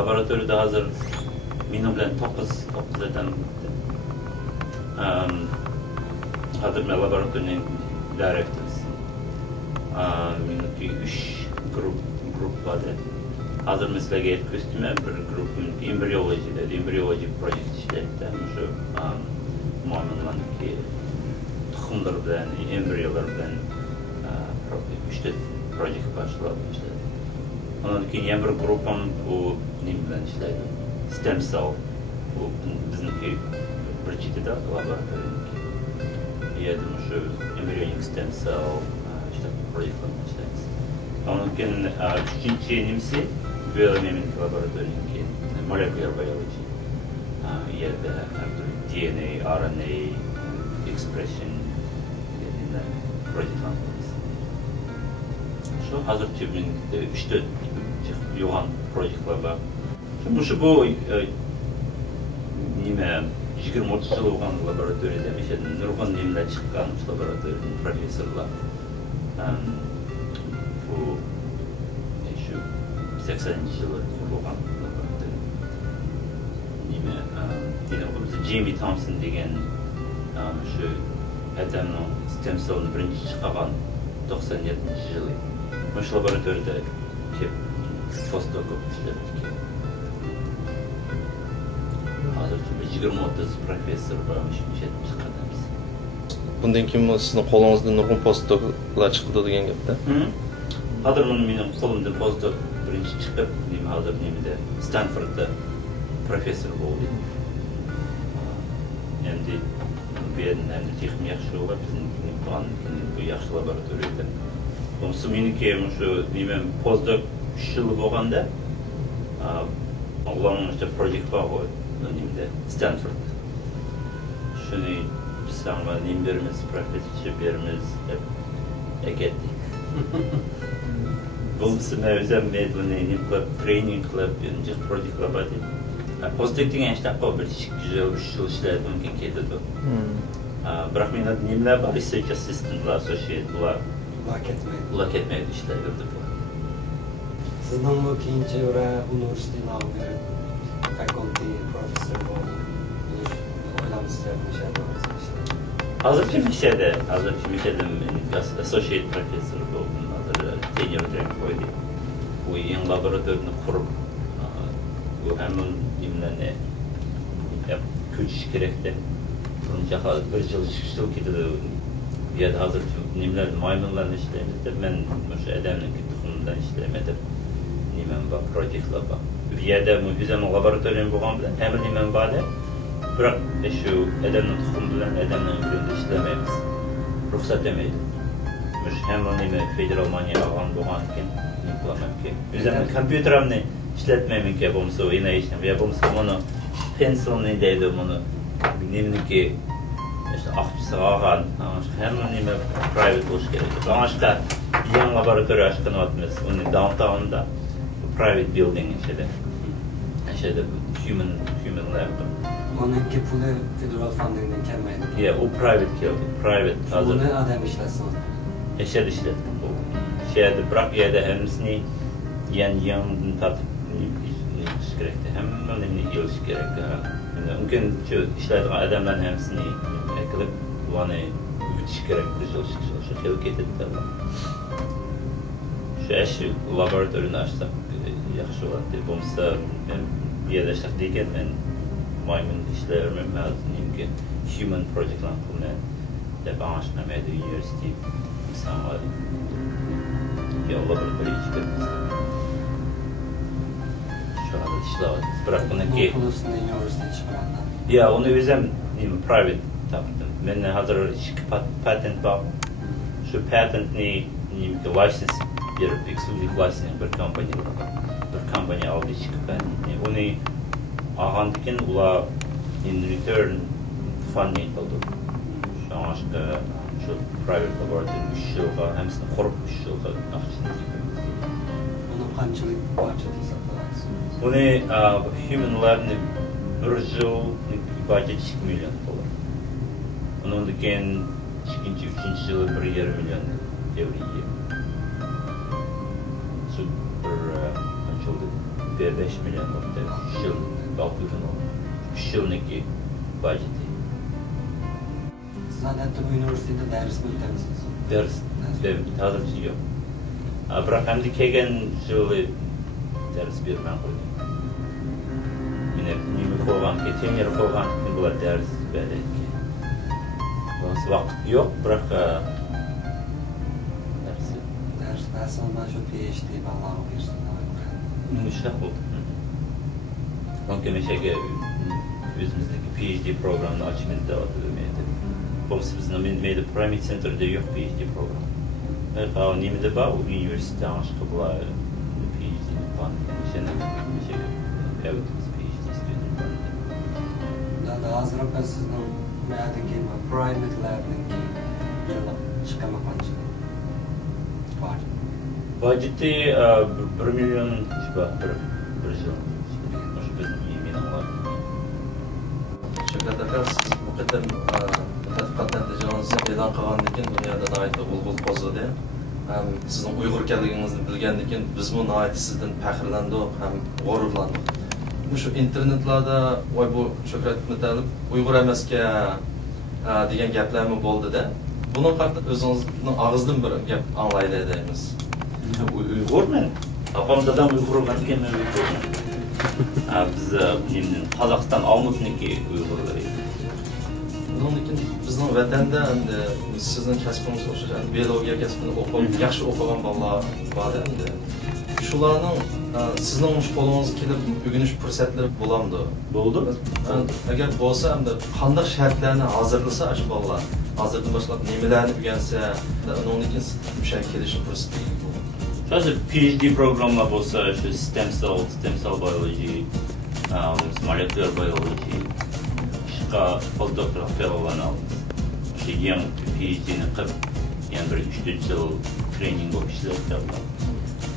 laboratoriyada hazır benim bilen 9 adam hazır men laboratoriyning direktorisi. Meniki 3 grup var. Hazır mesela gelip üstüme bir grubun embryology project işletti. Şu muammelandaki tohumlar bilen, embriyolar bilen işte project başladı işte. Ondan keyin yana bir grupam bu nim bilen işledi. Stem cell bu bizimki bir çeşitli laboratoriyadaki. Yedim şu embryonic stem cell işte projectlar işledi. Ondan keyin üçüncü nimsi biyomimik laboratoriyadaki molecular biology. Yerde DNA, RNA expression dediğinde projectlar. Şu hazır tübün 3-4 yoğun projeler var. Şimdi bu nime 20-30 yıl olan laboratuvarda bir şey nurgun nimle çıkan laboratuvarın profesörler. Bu şu 80. yıllar olan laboratuvar. Nime yine bu Jamie Thompson degen şu adamın stem cell'ini birinci çıkan 97. yılı. Şu laboratuvarda postdoc işledik. Hazır 20-30 profesör varmış, bir şey çıkardığımız. Bundan kim sizin kolunuzda nurgun postdoc'lar çıktı degan gapda? Hazır benim kolumda postdoc birinci çıkıp, hazır de Stanford'da profesör oldu. Hem de bu yerden hem de texnik yaxşı var, bizim bu yaxşı laboratuvarda. Onsu meniki şu benim postdoc 3 yıl bo'lganda Allah'ın işte project var o nimde Stanford. Şunu biz sana nimlerimiz, profesörlerimiz hep ekettik. Bulması mevzem medeni nimler training club önce projectlar var. Postdoc деген işte bu bir güzel 3 yıl işlerdi mümkün kedidi. Bırak men nimler var research assistant'lar, associate bular. Lak etmeydi işlerdi bu. Sizden bu keyince oraya üniversiteden alıyor, faculty profesör oldu, oylamışlar bir şey yaparsın işte. Hazır kimişede associate profesör oldum, hazır tenure track koydu. Bu yeni laboratuvarını kurup, bu hemen nimlerine köç gerekti. Bunca bir yıl çıkıştı ki de bir yerde hazır nimler maymunlarla işlemedi. Ben şu adamın tutumundan işlemedim. Nimen var, projeler var. Bir yerde bizim laboratuvarın bu gamda hemen nimen var. Bırak şu adamın tutumundan adamın üründe işlememiz ruhsat demeydi. Hemen nimen federal manya alan bu gamkin implement ki. Bizim kompüterimni işletmemin ki yapımsı o yine işlem. Yapımsı onu pencilini deydi onu nimenki işte akçısı ağan, hemen nime private oluş gerekir. Başka yan laboratuvar açtığını atmaz. Onun downtown'da private building şeyde human lab. Onun ki pulu federal funding'den gelmeydi. Ya o private hazır. Bunu adam işlesin. Eşed işlettim bu. Şeyde bırak yerde hemsini yanından tartıp iş gerekti. Hemen iş gerekti. Mümkün şu işlerden adamların hemsini ekilip bunu üç gerekli çalışıyor. Şevket ettiler. Şu eşi laboratuvarını açsak yaxşı oladı. Bunsa bir yerde açsak deyken ben maymun işlerimi mezunuyum ki human project'lan kullanıyorum. De Bağışname'de üniversite insan var. Ya laboratuvarı çıkarız. Şu anda işler bırak bunu ki. Okulusunda üniversite çıkaranda. Ya onu bizim private taptım. Ben hazır patent var. Şu patentni license bir exclusive license bir company aldı çıkıp onu ağandıkken ula in return funding oldu. Şu an şu private laboratuvar 3 yılga hemsini kurup 3 yılga akçını çıkıyor. Onun kaçlık bahçede saklarsınız? Onu humanlarını bir yıl budget $2 milyon. Onun deken 2-3 yılı $1,5 milyon devriye. Şu bir kaç oldu? 5 milyon oldu. 3 yıl bakıyorum. 3 yılniki budjeti. Siz adette bu üniversitede ders öğretensiniz. Ders hazırcı yok. Bırak hem de kegen yılı ders vermem koydum. Yine nimi koygan, geçen yeri koygan, bunlar ders verdik. Vakit yok, bırak dersi. Ders ondan şu PhD bağlamı versin. Müştak oldu. Çünkü meşege özümüzdeki PhD programını açımını da ödemeydi. Bomsa bizim meyde Primate Center'da yok PhD programı. Ve nimede var, o üniversite aşkı bula PhD falan. Meşege, evet biz PhD istiyoruz. Daha hazırlıkta sizin meyadaki private lab'daki yılı çıkamapancı var. Budjeti 1 milyon çıba, bir yıl. Şu bizim yemeğine var. Şöhret aka, siz bu kadar tədqiqat nəticənizi elan qılğandan keyin dünyada nəhayət ulğul qozladı. Həm sizin Uyğur ikənliginizni bilgəndən keyin biz bu nəhayət sizdən fəxrləndik, həm qürurlandik. Şu internetlarda voy bu Şöhret mütəllib Uyğur emasga degan gaplarmi bo'ldi-da. Bunun haqqında o'zingizning og'izdan bir gap anglayli deymiz. Uyg'urman. Apam dadam Uyg'ur bo'lgan Uyg'urman. Biz Qozog'iston Olmutniki Uyg'urlar. Bunun için bizning vatanda endi sizning kasbingiz o'xshagan biologiya kasbini o'qib, yaxshi o'qigan bolalar bor endi. Shularning sizning mush qo'lingizga kelib o'rganish fursatlari bo'lamdi. Bo'ldi. Agar bo'lsa, endi qanday shartlarni hozirlasa shu bolalar hozirdan boshlab nimalarni o'rgansa, uning uchun o'sha kelish fursati bo'ladi. Hozir PhD programlar bo'lsa, shu stem cell biology, molecular biology, postdoctoral fellowlarni olamiz. O'sha yang PhD'ni qilib, yana bir 3-4 yil treyning o'qib ishlayaptilar.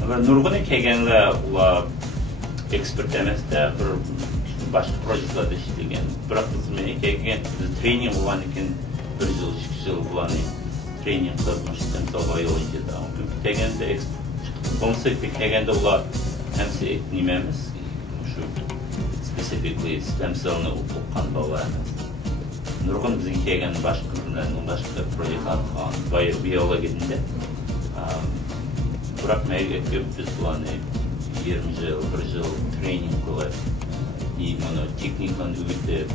Agar nurg'una kelganlar ular ekspert emasda, bir boshqa proyektlarda ishlagan. Biroq biz kelgan treyning bo'lgandan keyin 1 yil, 2 yil ularni treyning qilib, stem cell biologyda kelganda bo'lsa kelganda ular hamsi nimamiz shu specifically stem cellni o'qigan bolalar emas. Nurg'un bizning kelgan boshqa proyektlar biologiyada biroq biz bularni 20 yil, 1 yil treyning qilib, mana texnikani o'rgatib,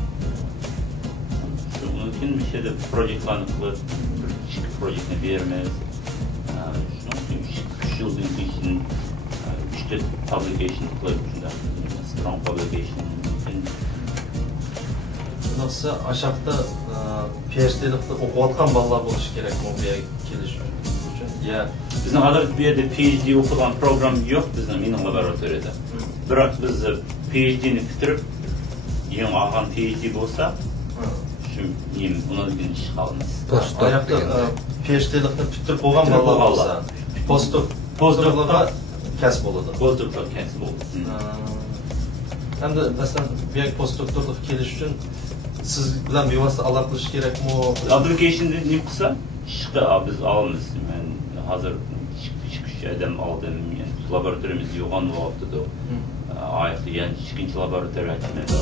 shuning uchun bir şeyde proyektlarni qilib, bir kichik proyektni beramiz. Shuning uchun 3 yildan keyin 3 ta publication qilib, strong publication. Nasıl aşağıda PhD'likte okuyatkan bolalar bo'lishi kerak bu yerga kelish uchun. Ya Bizning hozir bu yerda PhD o'qigan program yo'q bizning mening laboratoriyada. Biroq biz PhD'ni bitirib, yangi olgan PhD bo'lsa, shu undan keyin ish qilamiz. Ayakta PhD'likni bitirib bo'lgan bolalar bo'lsa, postdoctorlarga kasb bo'ladi. Postdoctor kasb bo'ladi. Hem de mesela bir postdoctorluk kelish uchun siz bilan bevosita aloqalash kerakmi? Application'da ne qilsa, ishga biz olamiz. Men hozir chiqish adam oldim, men laboratoriyamiz yo'g'on vaqtida. Aytdi, yani ikkinchi laboratoriya ochmaydi.